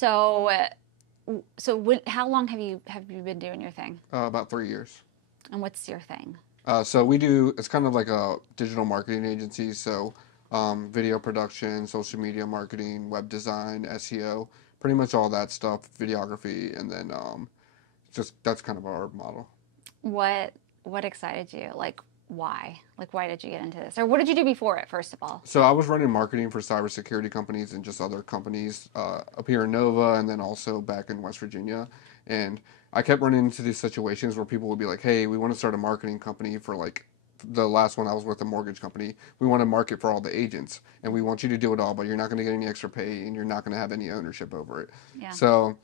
How long have you been doing your thing? About 3 years. And what's your thing? So we do, it's kind of like a digital marketing agency. So video production, social media marketing, web design, SEO, pretty much all that stuff, videography, and then just that's kind of our model. What what excited you? Like why? Like why did you get into this? Or what did you do before it, first of all? So I was running marketing for cybersecurity companies and just other companies up here in Nova and then also back in West Virginia. And I kept running into these situations where people would be like, "Hey, we want to start a marketing company for like the last one I was with a mortgage company. We want to market for all the agents and we want you to do it all, but you're not going to get any extra pay and you're not going to have any ownership over it." Yeah. So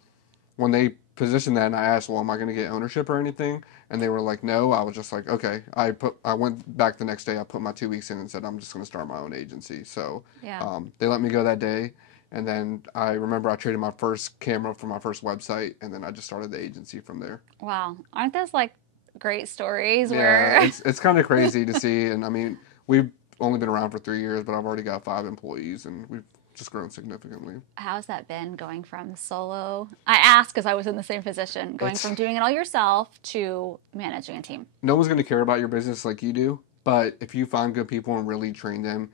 when they positioned that and I asked, well, am I going to get ownership or anything? And they were like, no. I was just like, okay. I went back the next day. I put my 2 weeks in and said, I'm just going to start my own agency. So Yeah. they let me go that day. And then I remember I traded my first camera for my first website, and then I just started the agency from there. Wow. Aren't those like great stories Yeah, where it's kind of crazy to see. And I mean, we've only been around for 3 years, but I've already got 5 employees, and we've just grown significantly. how's that been going from solo? I asked because I was in the same position, going It's from doing it all yourself to managing a team. No one's going to care about your business like you do, but if you find good people and really train them,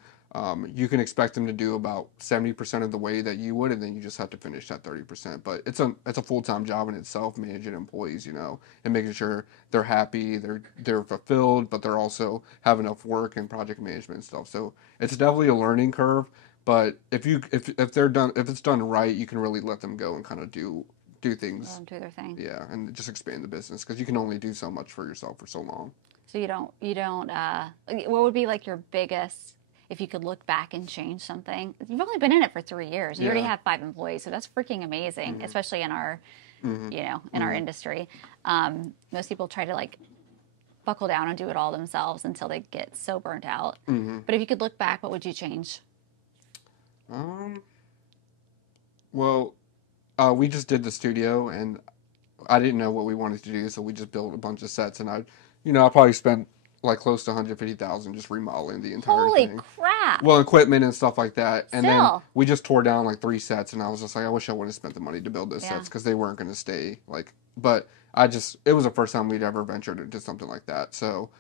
you can expect them to do about 70% of the way that you would, and then you just have to finish that 30%. But it's a full-time job in itself, managing employees, and making sure they're happy, they're fulfilled, but they're also have enough work and project management and stuff. So it's definitely a learning curve. But if they're done, if it's done right, you can really let them go and kind of do Let things, them do their thing. yeah, and just expand the business because you can only do so much for yourself for so long. So you don't, what would be like your biggest, if you could look back and change something? You've only been in it for 3 years. You already Yeah. have 5 employees, so that's freaking amazing, especially in our, Hmm. in our industry. Most people try to like buckle down and do it all themselves until they get so burnt out. Hmm. But if you could look back, what would you change? Um, well, we just did the studio, and I didn't know what we wanted to do, so we just built a bunch of sets, and I probably spent like close to 150,000 just remodeling the entire Holy thing. crap! Well, equipment and stuff like that, and then Still, we just tore down like 3 sets, and I was just like, I wish I would have spent the money to build those yeah. sets because they weren't going to stay like. But it was the first time we'd ever ventured into something like that, so.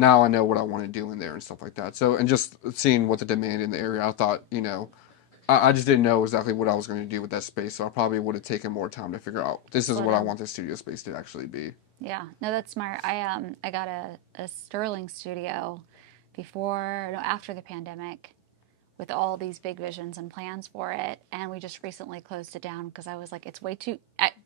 Now I know what I want to do in there and stuff like that. So, and just seeing what the demand in the area, I thought, I just didn't know exactly what I was going to do with that space, so I probably would have taken more time to figure out this is Slow what I down. want this studio space to actually be. Yeah, no, that's smart. I got a Sterling studio before, no, after the pandemic, with all these big visions and plans for it, and we just recently closed it down because I was like, it's way too.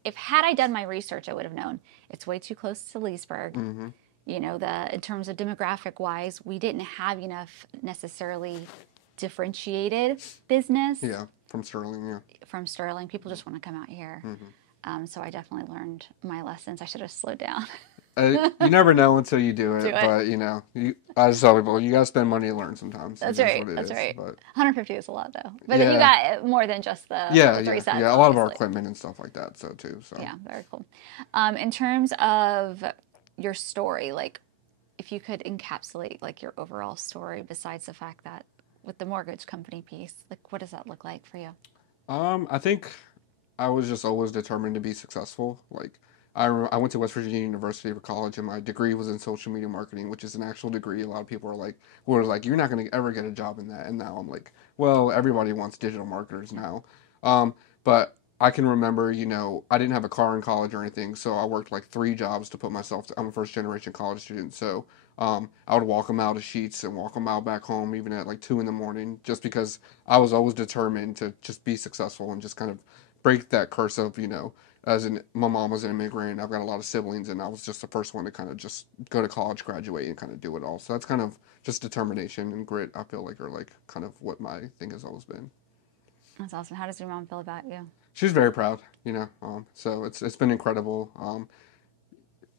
If had I done my research, I would have known it's way too close to Leesburg. Hmm. The in terms of demographic wise, we didn't have enough necessarily differentiated business Yeah, from Sterling. Yeah. from Sterling. People just want to come out here. Hmm. So I definitely learned my lessons. I should have slowed down. You never know until you do Do it, it. but I just tell people you gotta spend money to learn sometimes. That's It is right. what it That's is. right. But 150 is a lot though. But then you yeah, got more than just yeah, the three yeah, sets, yeah. A lot of our obviously. equipment and stuff like that, so too. So Yeah, very cool. In terms of your story, like if you could encapsulate like your overall story, besides the fact that with the mortgage company piece, like what does that look like for you? I think I was just always determined to be successful. Like, I went to West Virginia University for college, and my degree was in social media marketing, which is an actual degree. A lot of people were like, you're not going to ever get a job in that. And now I'm like, well, everybody wants digital marketers now. But I can remember, I didn't have a car in college or anything, so I worked like 3 jobs to put myself. I'm a first generation college student, so I would walk them out of Sheets and walk them out back home, even at like 2 in the morning, just because I was always determined to just be successful and just kind of break that curse of, my mom was an immigrant, I've got a lot of siblings, and I was just the first one to kind of just go to college, graduate, and kind of do it all. So that's kind of just determination and grit, I feel like, are like kind of what my thing has always been. That's awesome. How does your mom feel about you? She's very proud, so it's been incredible.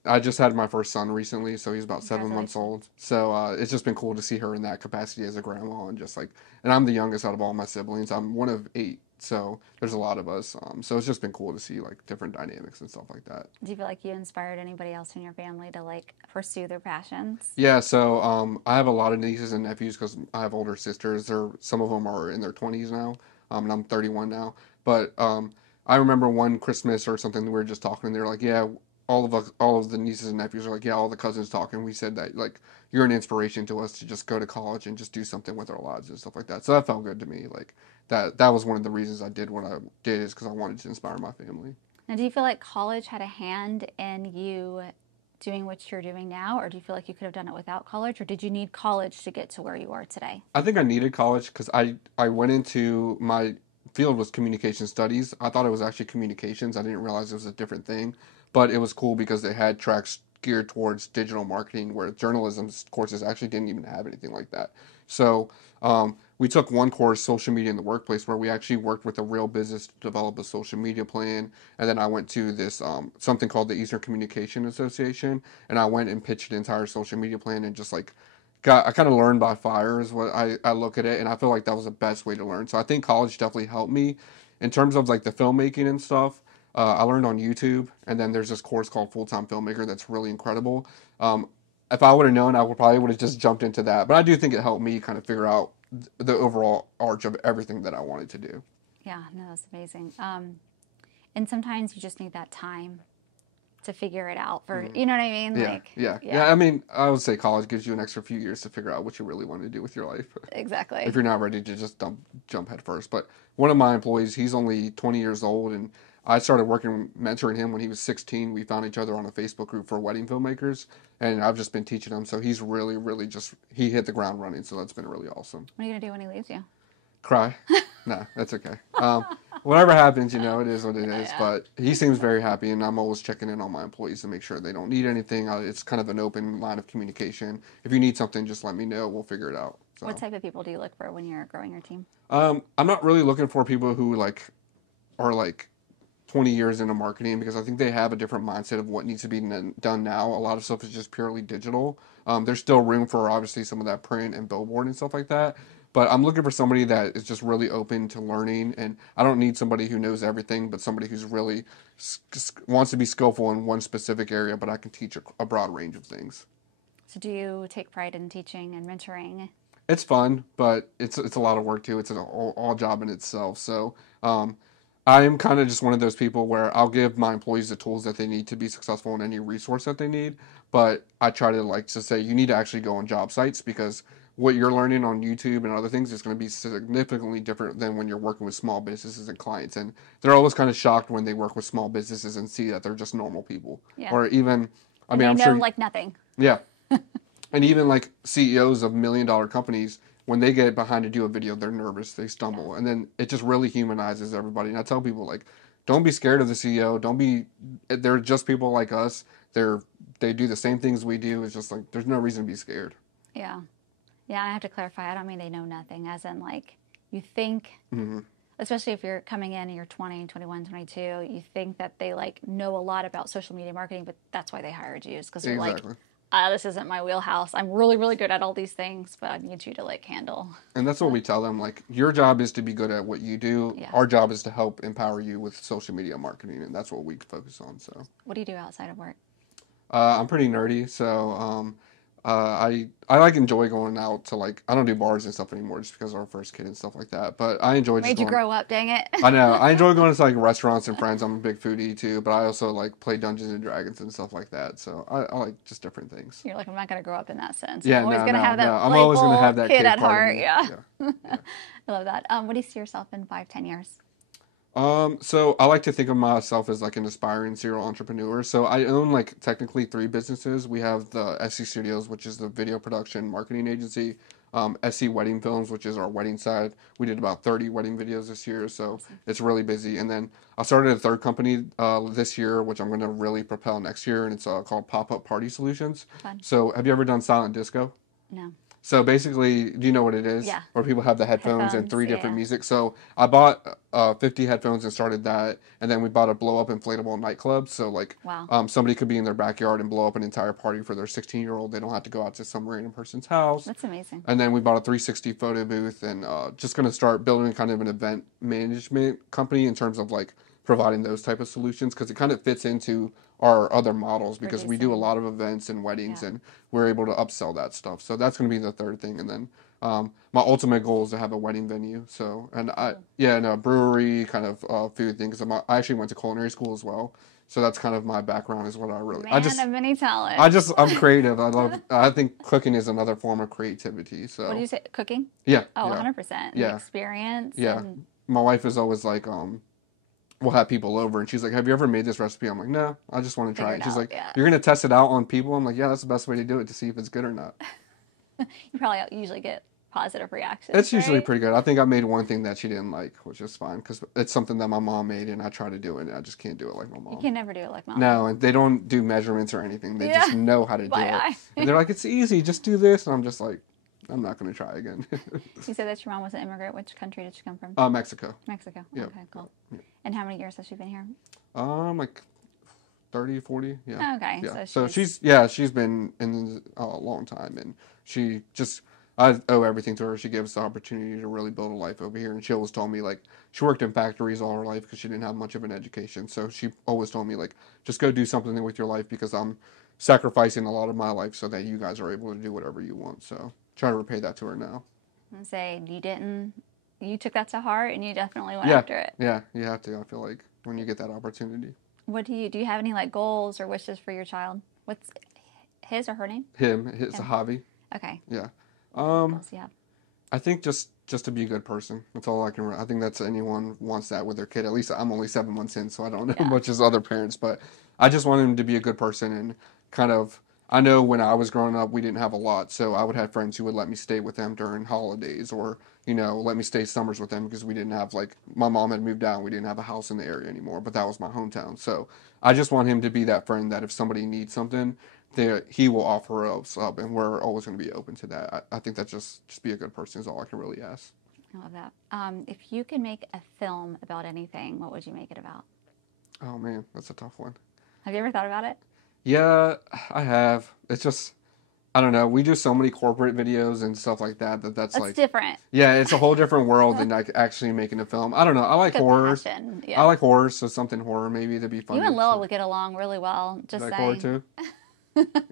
I just had my first son recently, so he's about 7 months Congratulations. old. So it's just been cool to see her in that capacity as a grandma, and just like, and I'm the youngest out of all my siblings. I'm one of 8, so there's a lot of us. So it's just been cool to see like different dynamics and stuff like that. Do you feel like you inspired anybody else in your family to like pursue their passions? Yeah, so I have a lot of nieces and nephews because I have older sisters. Some of them are in their 20s now, and I'm 31 now. But I remember one Christmas or something we were just talking, and they were like, yeah, all of the nieces and nephews are like, yeah, all the cousins talking. We said that like you're an inspiration to us to just go to college and just do something with our lives and stuff like that. So that felt good to me. Like that was one of the reasons I did what I did is because I wanted to inspire my family. Now, do you feel like college had a hand in you doing what you're doing now, or do you feel like you could have done it without college, or did you need college to get to where you are today? I think I needed college because I went into my field was communication studies. I thought it was actually communications. I didn't realize it was a different thing, but it was cool because they had tracks geared towards digital marketing, where journalism courses actually didn't even have anything like that. So we took one course, social media in the workplace, where we actually worked with a real business to develop a social media plan. And then I went to this something called the Eastern Communication Association, and I went and pitched an entire social media plan and just like I kind of learned by fire is what I look at it, and I feel like that was the best way to learn. So I think college definitely helped me in terms of like the filmmaking and stuff. I learned on YouTube, and then there's this course called Full Time Filmmaker that's really incredible. If I would have known, I would probably would have just jumped into that. But I do think it helped me kind of figure out the overall arch of everything that I wanted to do. Yeah, no, that's amazing. And sometimes you just need that time to figure it out for, you know what I mean? Yeah, Like, yeah. I mean, I would say college gives you an extra few years to figure out what you really want to do with your life. If exactly. you're not ready to just jump head first. But one of my employees, he's only 20 years old, and I started working mentoring him when he was 16. We found each other on a Facebook group for wedding filmmakers, and I've just been teaching him. So he's really, really just he hit the ground running. So that's been really awesome. What are you going to do when he leaves you? Cry? No, that's okay. Whatever happens, it is what it is. Yeah. But he seems very happy, and I'm always checking in on my employees to make sure they don't need anything. It's kind of an open line of communication. If you need something, just let me know. We'll figure it out. So. What type of people do you look for when you're growing your team? I'm not really looking for people who like are like 20 years into marketing because I think they have a different mindset of what needs to be done now. A lot of stuff is just purely digital. There's still room for obviously some of that print and billboard and stuff like that. But I'm looking for somebody that is just really open to learning, and I don't need somebody who knows everything, but somebody who's really wants to be skillful in one specific area. But I can teach a broad range of things. So do you take pride in teaching and mentoring? It's fun, but it's a lot of work too. It's an all job in itself. So I am kind of just one of those people where I'll give my employees the tools that they need to be successful in any resource that they need. But I try to like to say you need to actually go on job sites because what you're learning on YouTube and other things is going to be significantly different than when you're working with small businesses and clients. And they're always kind of shocked when they work with small businesses and see that they're just normal people. Yeah. Or even, I And mean, they I'm know sure. like nothing. Yeah. And even like CEOs of $1 million companies, when they get behind to do a video, they're nervous, they stumble, and then it just really humanizes everybody. And I tell people like, don't be scared of the CEO. Don't be. They're just people like us. They do the same things we do. It's just like there's no reason to be scared. Yeah. Yeah, I have to clarify. I don't mean they know nothing, as in like you think, especially if you're coming in and you're 20, 21, 22, you think that they like know a lot about social media marketing, but that's why they hired you, is because they're like, Exactly. this isn't my wheelhouse. I'm really, really good at all these things, but I need you to like handle. And that's what we tell them. Like, your job is to be good at what you do. Yeah. Our job is to help empower you with social media marketing, and that's what we focus on. So, What do you do outside of work? I'm pretty nerdy. So, I like enjoy going out to like I don't do bars and stuff anymore just because of our first kid and stuff like that. But I enjoy just Made you going. grow up, dang it. I know. I enjoy going to like restaurants and friends. I'm a big foodie too, but I also like play Dungeons and Dragons and stuff like that. So I like just different things. You're like, I'm not going to grow up in that sense. Yeah, I'm always no, going to no, have that no. I'm always going to have playful that kid at part of heart. me. Yeah. Yeah. I love that. What do you see yourself in 5, 10 years? So I like to think of myself as like an aspiring serial entrepreneur. So I own like technically 3 businesses. We have the SC Studios, which is the video production marketing agency. SC Wedding Films, which is our wedding side. We did about 30 wedding videos this year, so it's really busy. And then I started a third company this year, which I'm going to really propel next year, and it's called Pop Up Party Solutions. Fun. So have you ever done silent disco? No. So basically, do you know what it is? Yeah. Where people have the headphones and 3 different yeah. music. So I bought 50 headphones and started that, and then we bought a blow up inflatable nightclub. So like, Wow. somebody could be in their backyard and blow up an entire party for their 16-year-old. They don't have to go out to some random person's house. That's amazing. And then we bought a 360 photo booth, and just going to start building kind of an event management company in terms of like providing those type of solutions because it kind of fits into our other models because we do a Producing. lot of events and weddings Yeah. and we're able to upsell that stuff. So that's going to be the third thing. And then my ultimate goal is to have a wedding venue. So, and Cool. yeah, and a brewery kind of food thing because I actually went to culinary school as well. So that's kind of my background is what Man of many talents. I'm creative. I think cooking is another form of creativity. What do So you say? Cooking? yeah, Oh, yeah, 100%. The yeah, experience yeah. and My wife is always like, we'll have people over and she's like, have you ever made this recipe? I'm like, no, I just want to try figure it. it She's out. like, Yeah. you're going to test it out on people? I'm like, yeah, that's the best way to do it to see if it's good or not. You probably usually get positive reactions, It's usually right? pretty good. I think I made one thing that she didn't like, which is fine because it's something that my mom made and I try to do it and I just can't do it like my You mom. can never do it like mom. No, and they don't do measurements or anything. They just Yeah. know how to By do it. And eye. they're like, it's easy, just do this. And I'm just like, I'm not going to try again. You said that your mom was an immigrant. Which country did she come from? Mexico. Mexico. Yeah. Okay, cool. And how many years has she been here? Like 30, 40. Yeah. Okay, Yeah. so So she's she's been in a long time and she just, I owe everything to her. She gave us the opportunity to really build a life over here. And she always told me, like, she worked in factories all her life because she didn't have much of an education. So she always told me, like, just go do something with your life because I'm sacrificing a lot of my life so that you guys are able to do whatever you want. So try to repay that to her now. and say you didn't. You took that to heart, and you definitely went Yeah. after it. Yeah. You have to, I feel like, when you get that opportunity. What do you have any like goals or wishes for your child? What's his or her name? It's a Him. hobby. Okay. Yeah. What Um, goals do you have? I think just to be a good person. That's all I can. I think that's anyone wants that with their kid. At least I'm only 7 months in, so I don't know Yeah. much as other parents. But I just want him to be a good person and kind of. I know when I was growing up, we didn't have a lot, so I would have friends who would let me stay with them during holidays, or let me stay summers with them because we didn't have like my mom had moved out, we didn't have a house in the area anymore, but that was my hometown. So I just want him to be that friend that if somebody needs something, he will offer us up, and we're always going to be open to that. I think that just be a good person is all I can really ask. I love that. If you could make a film about anything, what would you make it about? Oh man, that's a tough one. Have you ever thought about it? Yeah, I have. It's just I don't know. We do so many corporate videos and stuff like that that's That's like different. yeah, it's a whole different world than like actually making a film. I don't know. I like Like a horrors. passion. I Yeah. like horrors, so something horror maybe to be You funny. and Lila So, would get along really well. you Just like horror saying. too?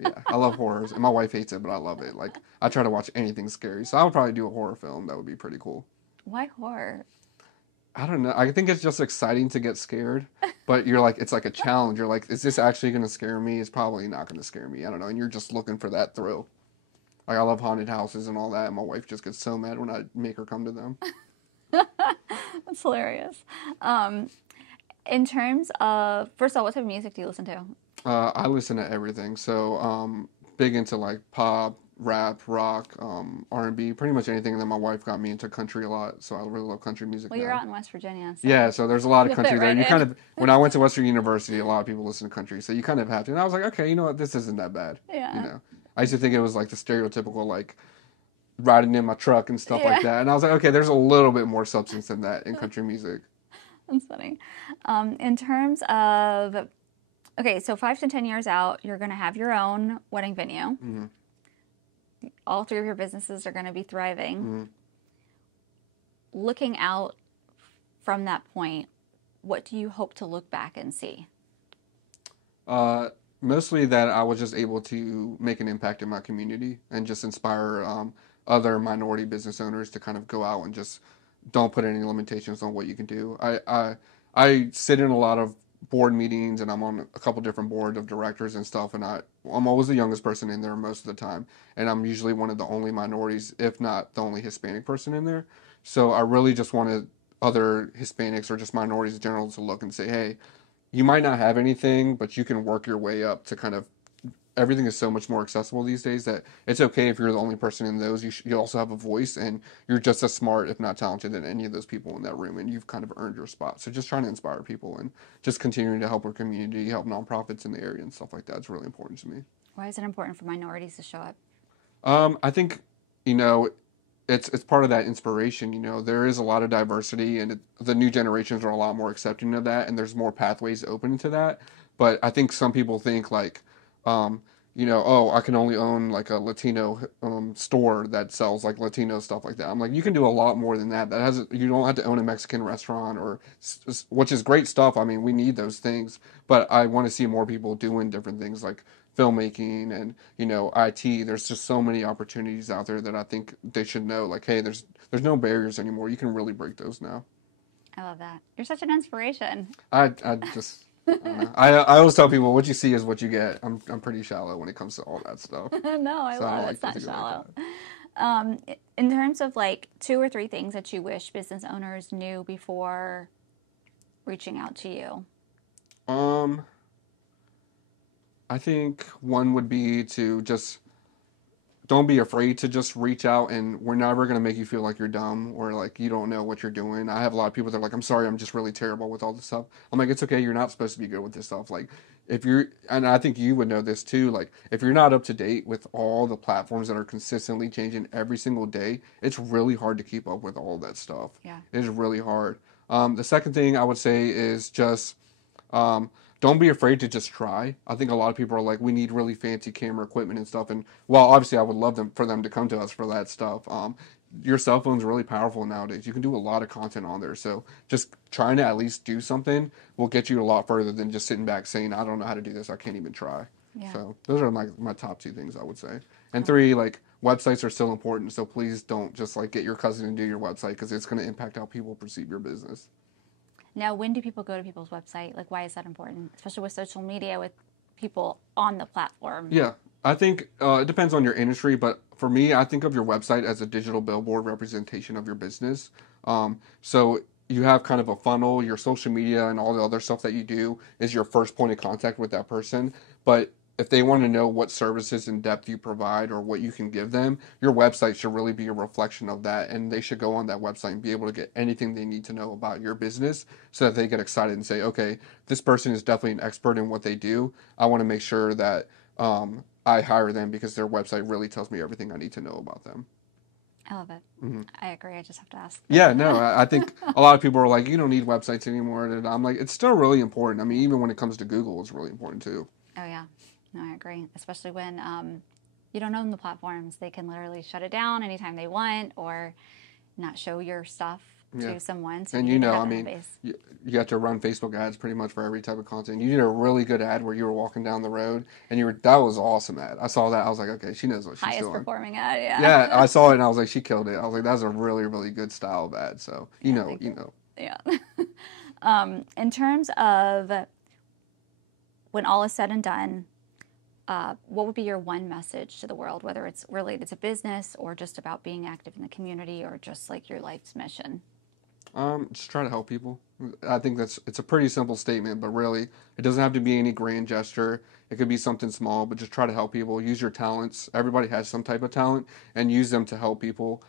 Yeah, I love horrors, and my wife hates it, but I love it. Like I try to watch anything scary, so I would probably do a horror film. That would be pretty cool. Why horror? I don't know. I think it's just exciting to get scared, but you're like, it's like a challenge. You're like, is this actually going to scare me? It's probably not going to scare me. I don't know. And you're just looking for that thrill. Like, I love haunted houses and all that. And my wife just gets so mad when I make her come to them. That's hilarious. Um, in terms of, first of all, what type of music do you listen to? I listen to everything. So, big into like pop, rap, rock, R&B, pretty much anything. And then my wife got me into country a lot. So I really love country music Well, you're now. out in West Virginia, so Yeah, so there's a lot of you fit country there. right You kind in. of, when I went to Western University, a lot of people listen to country, so you kind of have to. And I was like, okay, you know what, this isn't that bad. Yeah. I used to think it was like the stereotypical like riding in my truck and stuff like Yeah. that, and I was like, okay, there's a little bit more substance than that in country music. That's funny. In terms of, okay, so 5 to 10 years out, you're going to have your own wedding venue. Hmm. All three of your businesses are going to be thriving. Hmm. Looking out from that point, what do you hope to look back and see? Mostly that I was just able to make an impact in my community and just inspire other minority business owners to kind of go out and just don't put any limitations on what you can do. I sit in a lot of board meetings and I'm on a couple different board of directors and stuff, and I'm always the youngest person in there most of the time, and I'm usually one of the only minorities, if not the only Hispanic person in there. So I really just wanted other Hispanics or just minorities in general to look and say, hey, you might not have anything, but you can work your way up to kind of everything is so much more accessible these days that it's okay if you're the only person in those. You also have a voice and you're just as smart, if not talented, than any of those people in that room, and you've kind of earned your spot. So just trying to inspire people and just continuing to help our community, help nonprofits in the area and stuff like that is really important to me. Why is it important for minorities to show up? I think, you know, it's part of that inspiration. There is a lot of diversity, and the new generations are a lot more accepting of that, and there's more pathways open to that. But I think some people think like, oh, I can only own like a Latino store that sells like Latino stuff like that. I'm like, you can do a lot more than that. You don't have to own a Mexican restaurant which is great stuff. I mean, we need those things, but I want to see more people doing different things like filmmaking and, IT. There's just so many opportunities out there that I think they should know. Like, hey, there's no barriers anymore. You can really break those now. I love that. You're such an inspiration. I just. I don't know. I always tell people what you see is what you get. I'm pretty shallow when it comes to all that stuff. No, I So I don't love it. like It's to not think of it like shallow. that. In terms of like 2 or 3 things that you wish business owners knew before reaching out to you. Um, I think one would be to just don't be afraid to just reach out, and we're never going to make you feel like you're dumb or like you don't know what you're doing. I have a lot of people that are like, I'm sorry, I'm just really terrible with all this stuff. I'm like, it's okay, you're not supposed to be good with this stuff. Like, if you're, and I think you would know this too, like, if you're not up to date with all the platforms that are consistently changing every single day, it's really hard to keep up with all that stuff. Yeah. It is really hard. The second thing I would say is just um, don't be afraid to just try. I think a lot of people are like, we need really fancy camera equipment and stuff. And while obviously I would love for them to come to us for that stuff, your cell phone's really powerful nowadays. You can do a lot of content on there. So just trying to at least do something will get you a lot further than just sitting back saying, I don't know how to do this. I can't even try. Yeah. So those are my top two things I would say. And Oh, three, like websites are still important. So please don't just like get your cousin to do your website because it's going to impact how people perceive your business. now, when do people go to people's website? Like, why is that important? Especially with social media, with people on the platform. Yeah, I think it depends on your industry, but for me, I think of your website as a digital billboard representation of your business. So you have kind of a funnel, your social media and all the other stuff that you do is your first point of contact with that person. But if they want to know what services in depth you provide or what you can give them, your website should really be a reflection of that. And they should go on that website and be able to get anything they need to know about your business so that they get excited and say, okay, this person is definitely an expert in what they do. I want to make sure that I hire them because their website really tells me everything I need to know about them. I love it. Hmm. I agree. I just have to ask. Yeah, no, I think a lot of people are like, you don't need websites anymore. And I'm like, it's still really important. I mean, even when it comes to Google, it's really important too. Oh, yeah. No, I agree. Especially when you don't own the platforms. They can literally shut it down anytime they want or not show your stuff Yeah. to someone. So you And need to I have that mean, base. you have to run Facebook ads pretty much for every type of content. You did a really good ad where you were walking down the road and that was an awesome ad. I saw that. I was like, okay, she knows what she's Highest doing. performing ad, yeah. Yeah, I saw it and I was like, she killed it. I was like, that's a really, really good style of ad. So, Yeah, thank you you. know. Yeah. In terms of when all is said and done, what would be your one message to the world, whether it's related to business or just about being active in the community or just like your life's mission? Just try to help people. I think it's a pretty simple statement, but really, it doesn't have to be any grand gesture. It could be something small, but just try to help people. Use your talents. Everybody has some type of talent, and use them to help people.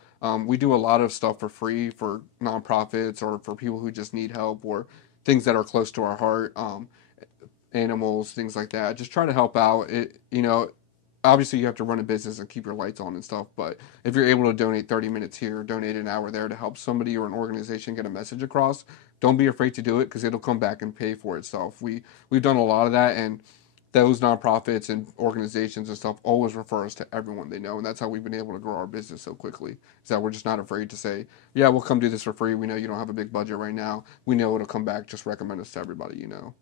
We do a lot of stuff for free for nonprofits or for people who just need help or things that are close to our heart. Animals, things like that. Just try to help out. Obviously you have to run a business and keep your lights on and stuff, but if you're able to donate 30 minutes here, donate an hour there to help somebody or an organization get a message across, don't be afraid to do it because it'll come back and pay for itself. We've done a lot of that, and those nonprofits and organizations and stuff always refer us to everyone they know, and that's how we've been able to grow our business so quickly. Is that we're just not afraid to say, yeah, we'll come do this for free. We know you don't have a big budget right now. We know it'll come back. Just recommend us to everybody you know.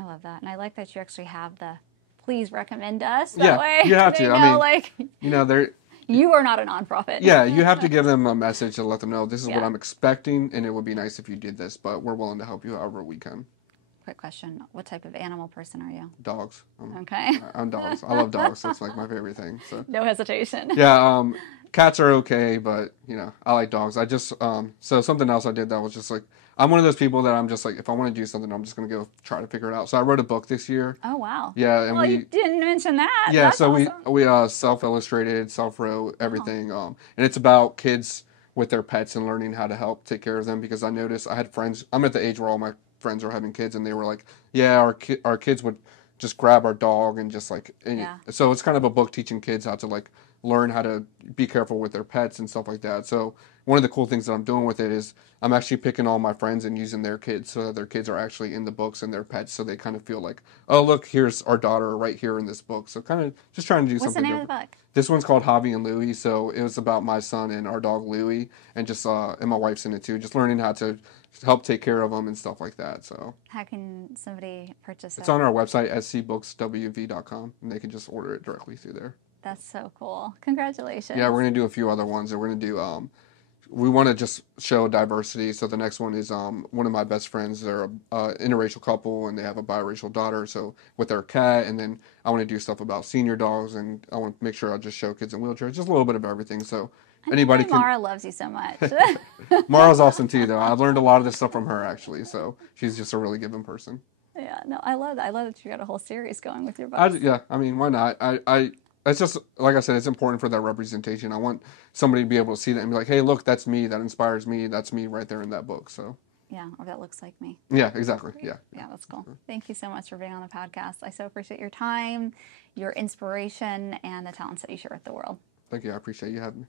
I love that. And I like that you actually have the please recommend us. That Yeah, way you have they to. know, I mean, like, they're you are not a nonprofit. yeah, you have to give them a message to let them know this is what Yeah. I'm expecting, and it would be nice if you did this, but we're willing to help you however we can. Quick question. What type of animal person are you? Dogs. Okay. I'm dogs. I love dogs. That's like my favorite thing. So No hesitation. yeah, cats are okay, but I like dogs. I just so something else I did that was just like I'm one of those people that I'm just like if I want to do something, I'm just gonna go try to figure it out. So I wrote a book this year. Oh, wow. Yeah, and Well, you didn't mention that. yeah, That's so awesome. we self illustrated, self wrote everything, and it's about kids with their pets and learning how to help take care of them. Because I noticed I had friends. I'm at the age where all my friends are having kids, and they were like, "Yeah, our kids would just grab our dog and just like." Yeah. So it's kind of a book teaching kids how to like learn how to be careful with their pets and stuff like that. So one of the cool things that I'm doing with it is I'm actually picking all my friends and using their kids so that their kids are actually in the books and their pets, so they kind of feel like, oh, look, here's our daughter right here in this book. So kind of just trying to do What's the something name of different. the book? This one's called Hobby and Louie, so it was about my son and our dog Louie, and just and my wife's in it too, just learning how to help take care of them and stuff like that. So How can somebody purchase it's it? on our website, scbookswv.com, and they can just order it directly through there. That's so cool. Yeah, Congratulations. we're gonna do a few other ones, and we're gonna do we want to just show diversity. So the next one is one of my best friends. They're a interracial couple, and they have a biracial daughter. So with their cat, and then I want to do stuff about senior dogs, and I want to make sure I just show kids in wheelchairs, just a little bit of everything. So I know anybody why can. Mara loves you so much. Mara's awesome too, though. I've learned a lot of this stuff from her actually. So she's just a really giving person. Yeah, no, I love that. I love that you got a whole series going with your I, books. yeah, I mean, why not? It's just like I said, it's important for that representation. I want somebody to be able to see that and be like, hey, look, that's me. That inspires me. That's me right there in that book. So Yeah, or that looks like me. yeah, exactly. Yeah. Yeah, that's cool. Thank you so much for being on the podcast. I so appreciate your time, your inspiration, and the talents that you share with the world. Thank you. I appreciate you having me.